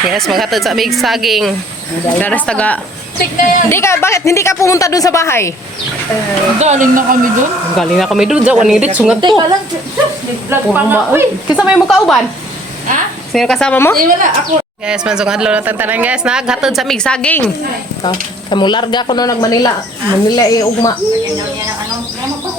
Yes, maghatid sa big saging. Daras taga. Bakit hindi ka pumunta dun sa bahay? Galing na kami doon. Galing na kami dun. Jawan ni sungat to. Teka lang, nag-vlog pa nga. Kisa may mukauban? Ha? Sino kasama mo? Wala, ako. Guys, mansong adlaw na tantanan guys. Naghatid sa big saging. Kamu larga ko no nag-Manila. Manila ugma.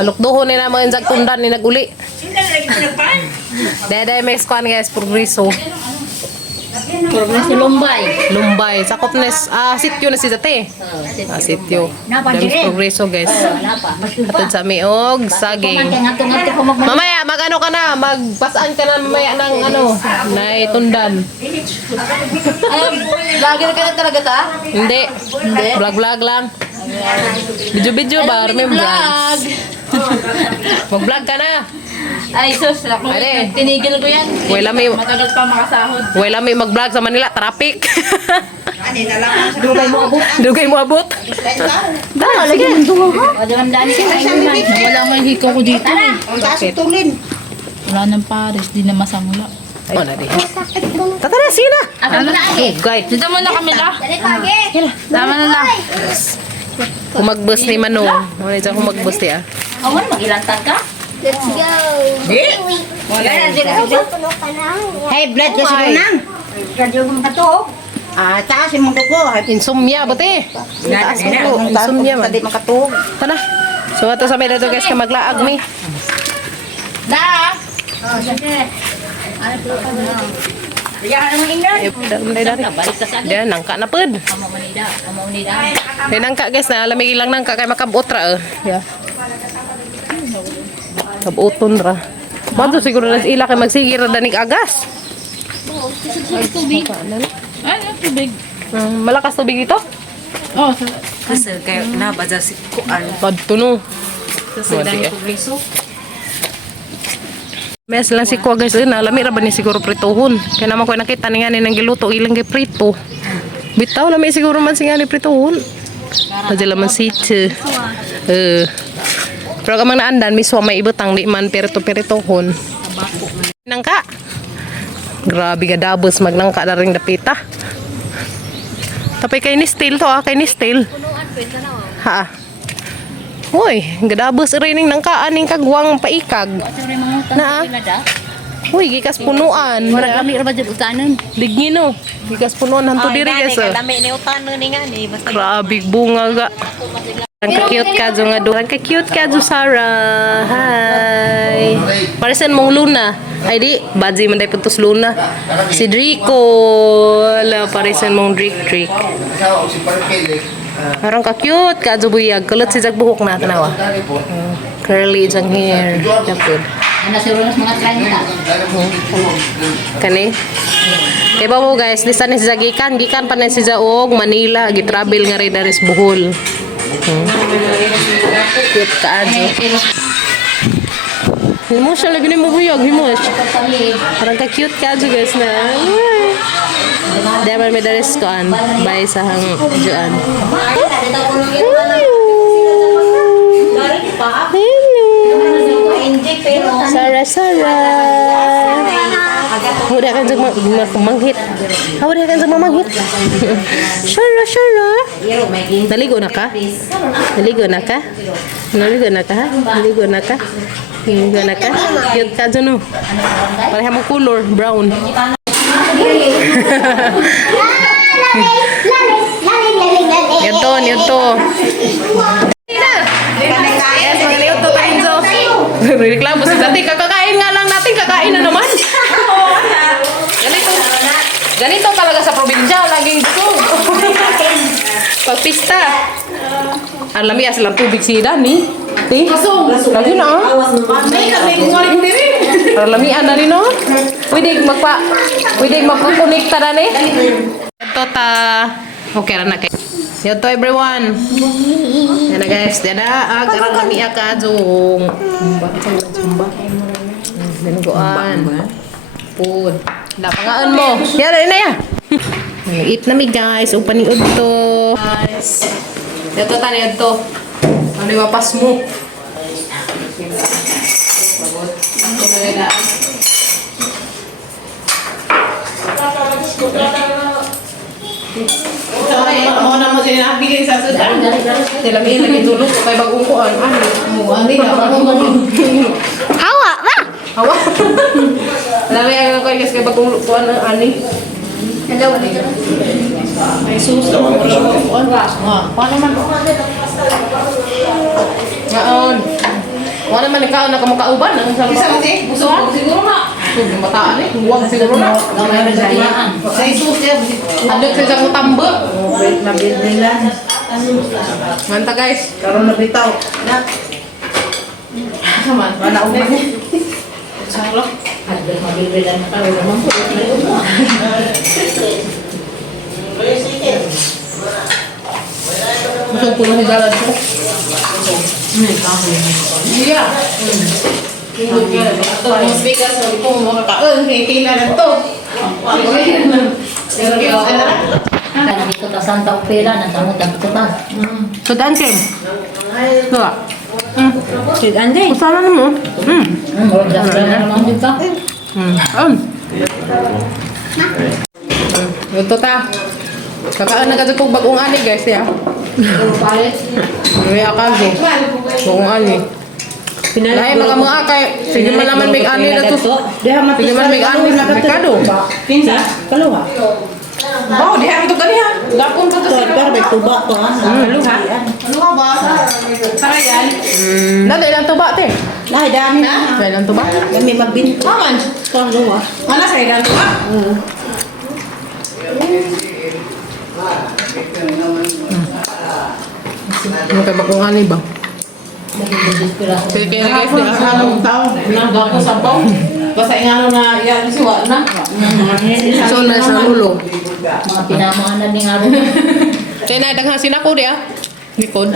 Palukduhon ni na mo yung tundan ni naguli. Dede may squan guys, progreso. Progreso Lumbay. Lumbay, sakop nes sityo na si dati. Sityo. Dami progreso guys. Hatid sa miog, saging. Mamaya magano ka na, magpasaan ka na mamaya ng tundan. Vlogger ka na talaga ta? Hindi. Vlog lang. Video ba? May vlog. Mag-vlog ka na. Ay, sus, ako. Ale. Tinigil ko yan. Wala may Matagal pa makasahod. wala may mag-vlog sa Manila, traffic. Dugay mo abot. Dugay mo abot. Dala, sige. Wadalang dani ka. Wala nga yung hikaw ko dito eh. Bakit? Wala nang pares, di na masangula. Ay, na di. Tatara, sige na. Ano na eh? Guys, Dito muna kami la. Tama na lang. kumagbus ni Manong. Wala dyan kumagbus niya. Awan, mag-ilantag ka? Let's go. Wala na din. Hey, blood kasi mo nang. Radyo mo ka to. Taas yung mga ko. Insomnia, buti. Taas mo. Insomnia man. Hindi makatulog. Tana. So, ato sa medo guys, ka maglaag mi. Da! Riyan naman ingnan. Balik ka sa akin. Diyan, nangka na pud. Amamanida. Diyan, nangka guys, na lamig ilang nangka kay makabuot ra. Yeah. Kabuoton ra. Bato siguro na ila kay magsigir ra danig agas. Tubig. Ay, tubig. Malakas tubig ito? Oh, Kasi kayo nabadya si Kuan. Kadto no. Kasi dahil progreso. Mes lang si Kuya guys, na lami ra ba ni siguro pritohon. Kaya naman ko nakita ni nga ni nang giluto ilang gi prito. Bitaw lami siguro man singa ni pritohon. Padala man sitse. Pero kamang naandan miswa may ibutang di man perito-peritohon. Nangka. Grabe ga dabos magnangka na ring dapita. Tapi kay ni steel to kay ni steel. Ha. Hoy, gadabos rin ning nangkaan ning kagwang paikag. Na. Hoy, gikas punuan. Murag lami ra ba jud utanan? Digni no. Gikas punuan hanto diri guys. Lami ni utano ni nga ni. Basta Grabe bunga ga. Ang ka-cute ka jo nga do. Ang ka-cute ka jo Sarah. Hi. Parisan mong Luna. Ay di, badzi man day puntos Luna. Si Drico. La parisan mong Drick. Parang ka-cute ka jo buyag. Kulot si jag buhok na tanawa. Curly jang hair. Dapod. Ana siguro nas mga 30. Kani. Kaya ba mo guys, lista ni si Gikan pa na si Zaog, Manila, gitravel nga rin na rin sa Bohol. Cute ka ajo. Himo siya lagi ni mo buyag, himo siya. Parang ka-cute ka ajo guys na. Diyan may daris ko an, bay sa hang juan. Sarah. Hawda kan sa manghit. Sarah. Naligo na ka? Cute ka dyan no? Pareha mo color, brown. Yun to. Yes, mga liot to Tarinzo. Reklamo si Tati, kakain nga lang natin, kakain na naman. Ganito talaga sa probinsya, laging busog. Pagpista. Ang lami silang tubig si Dani. Lagi na Ang lamian na rin Pwede magpakonekta na ni. Ito ta. Okay na kayo. Ito everyone. Yan na guys. Yan na. Karang lami ka. Zung. Binuguan. Food. Lapangaan mo. Yan na yan. Eat na mi guys. Upaniod to. Guys. Ito tani ito. Ano yung mapas mo? Bagot. Ito na nila. Mo na mo sila nabigay sa sudan. Sila may lagi tulog kay bagong kuan. Ani na bagong. Hawa ba? Hawa. Lami ang kay kay bagong kuan ani. Hello. Ay sus. Paano man? Ngaon. Wala man ikaw na kamakauban ang sa isa kasi busog siguro na. Busog mataan eh. Huwag siguro na. Sa isus ya. Adot sa isang tambo. Nabibilan. Manta guys. Karon na bitaw. Na. Saman. Wala uman. Salo. Adto mabibilan na karon naman po. Busog ko na higalan ko. Iya. Tingog yan. Ito, mas bigas na ito mo makakaon. Kailan to. Kan dito ta Santa Opera na samot ang kita. Sudan Kim. Ito. Sudan din. Usala mo. Murag na naman dito. Ito ta. Kakaan na kasi kong bagong ani guys ya. May akago. Bagong ani. Lain mga mga kay sige man naman big ani na to. Sige man big ani na merkado. Pinsa? Kaluha. Oh, diha ito kaniha. Dapon pa to sa Pero may tuba to ha. Kaluha. Kaluha ba? Tara yan. Dali lang tuba te. Lahi dami na. Dali lang tuba. Kami magbinto. Aman. Kaluha. Wala sa ilan tuba. Ano kay bagong ani ba? Sige kaya guys, di asanong tao. Nagako sa pao. Basta ingano na yan siwa na. So na sa ulo. Mga pinamahanan ni araw. Kaya na daghasin ako di ah. Likod.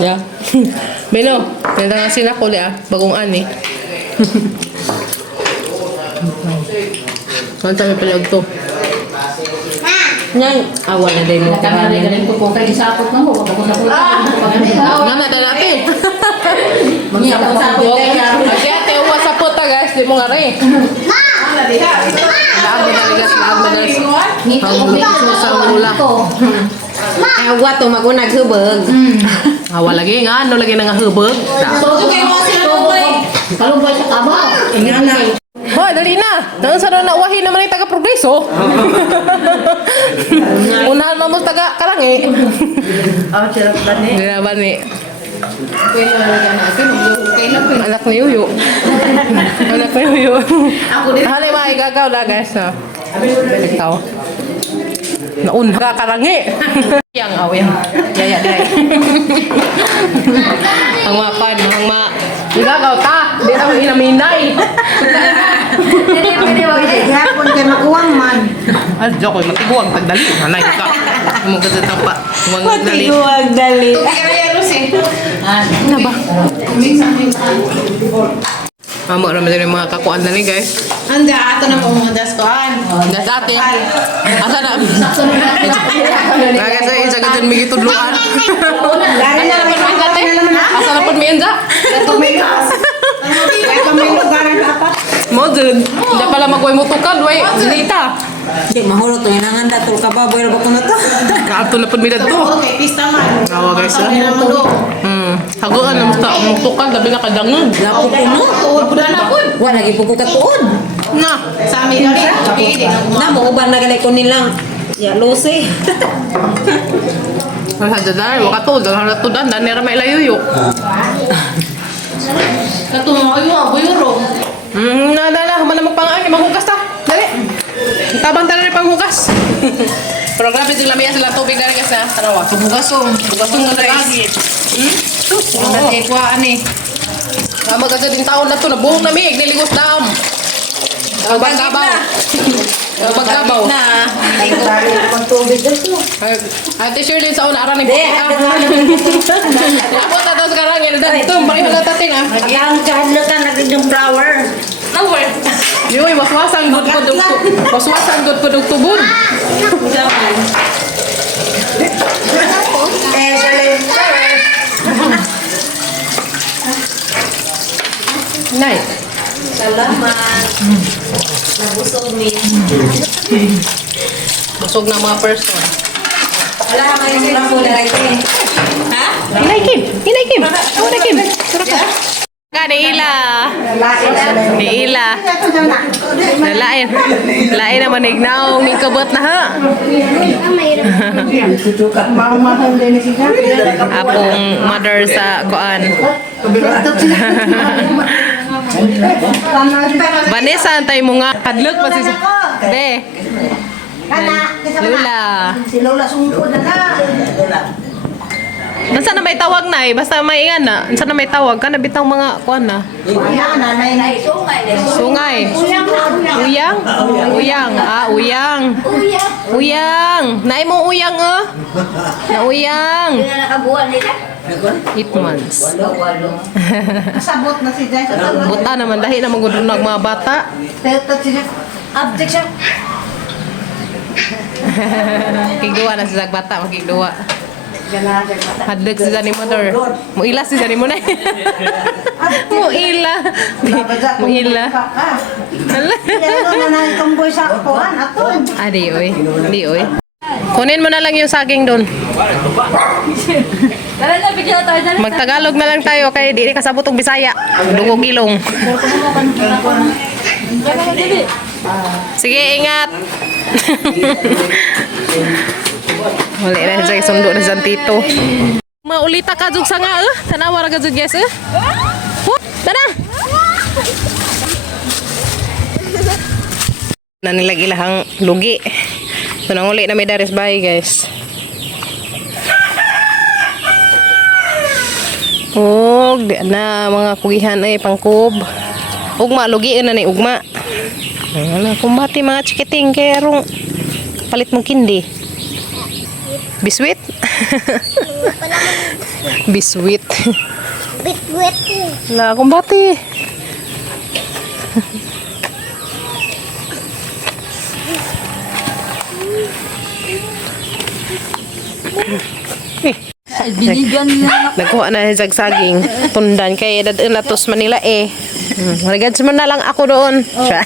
Yeah. Beno, daghasin ako di ah. Bagong ani. Kanta may palag to. Nyay, awan na din mo. Kamari galing ko po kay isapot na mo. Wag ako sa puta. Nga na dati. Magsapot sa puta. Ate, ate, uwa sa puta guys. Di mo nga rin. Laag mo na ligas, laag mo na ligas. Ngito ko bigyan sa ula. Ewa to magunag hubog. Awa lagi nga, ano lagi na nga hubog. Todo kay mo sila tuloy. Kalumbay sa kabaw. Ingana. Hoy, dali na. Nang sa na wahi naman yung taga-progreso. Unahan mo taga karangi. Oh, sila ba ni? Hindi naman eh. Anak ni Yuyo. Anak ni Yuyo. Hali mga igagaw na guys. Ikaw. Naun ka karangi. Yang awin. Yaya day. Ang mapan, ang ma... Igagaw ta. Di na ko inaminay. Gapon kay makuwang man. Ah, joke, matiguang tagdali. Hanay ka. Mo ka sa pa. Dali. dali. Ano ba? Amo naman din yung mga kakuan na ni guys. Anda, ato na mo mga daskoan. Das ate. Asa na? Kaya sa isa ka dyan may gitudluan. Asa na po may ate? Asa na po may enza? Mo dyan. Hindi pala magway mo tukad. Way, zilita. Di mahulot to inangan datul ka ba boy ba kuno to. Kaato na po may dadto. Okay, pista man. Awa guys. Haguan na mo tukad. Dabi na kadangag. Lapo kuno. Tuod po na po. Wa lagi puko ka tuod. Na. Sa amin na rin. Na mo uban na gali ko nilang. Ya lusi. Sa dadar, wakatod. Ang haratudan. Dani ramay layuyo. Katumoy mo, buyuro. Nadala, humana magpangaan, maghugas ta. Dali. Tabang tala rin panghugas. Pero grabe din lamaya sila tubig na rin kasi na. Tanawa, bugasong. Bugasong na lagi. Sus, ang natikwa, ani. Magagad din taon na to, nabuhong namig, niligos dam. Bagkabaw. Bagkabaw. Na. Ang tubig dito. Ate Shirley, sa una arang ni Buka. Lapot na daw sekarang, yan. Tum, pareho na tating ah. Yang kahadlo ka naging flower. Flower. Yoy, waswasan good produkto. Waswasan good produkto bun. Nay. Salamat. Busog na mga person. Wala naman yung silang muna rito eh. Ha? Hinay Kim! Hinay Kim! Ako na Kim! Surah ka! Ka, niila! Niila! Nalain! Lain na manignaw ng kabot na ha! Apong mother sa kuan. Vanessa, antay mo nga. Kadlok pa si... Be! Lula! Si Lola sungkod na na. Nasa na may tawag na eh. Basta may ingan na. Nasa na may tawag ka na bitang mga kuan na. Wala, nanay na. Sungay. Uyang? Uyang. Ah, uyang. Uyang. Naay mo uyang oh. Na uyang. 8 months. Sabot na si Jai sa talo. Buta naman dahil na magudunag mga bata. Tetot si Jai. Objection. Kigduwa na siya bata. Magkigduwa. Hadlag si Zani Mother. Muila si Zani mo na. Muila. Muila. Hala. Kaya na itumboy sa kuhan. Ato. Adi oy. Di oy. Kunin mo na lang yung saging doon. Magtagalog na lang tayo kay di kasabot og Bisaya. Dugog ilong. Sige, ingat. Wala na siya sundo na sa tito. Maulita ka jug sa nga tanawa ra ka jug guys Tana. Na nilag ilahang lugi. So nanguli na may dares bahay guys. Og di na mga kugihan ay pangkub. Ugma lugi na ni ugma. Ano kumbati mga chikiting kay arong kapalit mong kindi. Biswit. Biswit. Bitwit. La kumbati. Binigyan na. Nagkuha na sa saging. Tundan kay dadaan latos Manila eh. Malagad mo na lang ako doon. Siya.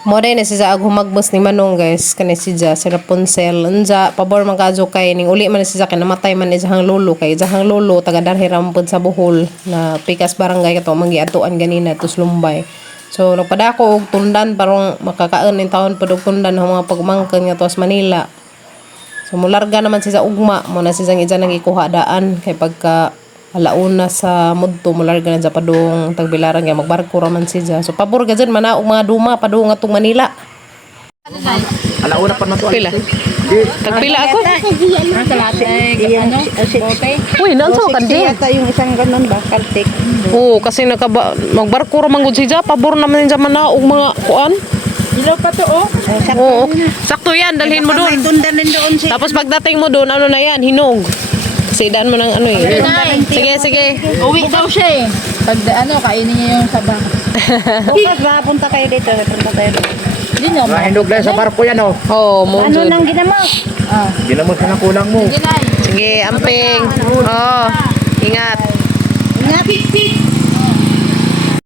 Moday na siya ag humagbos ni Manong guys. Kani siya sa Rapunzel. Unja pabor man kadyo kay ning uli man siya kay namatay man ijahang lolo kay ijahang lolo taga darhi rampod sa Bohol na pikas barangay kato manggiadtuan ganina tus Lumbay. So nagpadako og tundan parang makakaon ning taon pud og tundan ng mga pagmangkon nga tos Manila. So mularga naman siya sa ugma mo na siya ija nang ikuha daan kay pagka alauna sa mudto mularga na sa padung tagbilaran kay magbarko ra man siya. So pabor ga dyan mana og mga duma padung atong Manila. Alauna pa nato. Pila? Tagpila ako. Kalate ay ano? Okay. Uy, nanso ka din. Yata yung isang ganun ba? Kaltik. Oo, kasi magbarko ra man gud siya, pabor naman siya mana og mga kuan. Ilaw pa to oh. Oo. Sakto yan, dalhin mo doon. Tundan din doon si. Tapos pagdating mo doon, ano na yan, hinog. Sidaan mo ng ano eh. Sige, sige. Uwi daw siya eh. Pag ano, kainin niya yung saba. Bukas ba punta kayo dito? Punta tayo dito. Hindi na. Mahindog lang sa barko yan oh. Oo, mo Ano nang ginamot? Ginamot ka ng kulang mo. Sige, amping. Oo. Ingat. Ingat.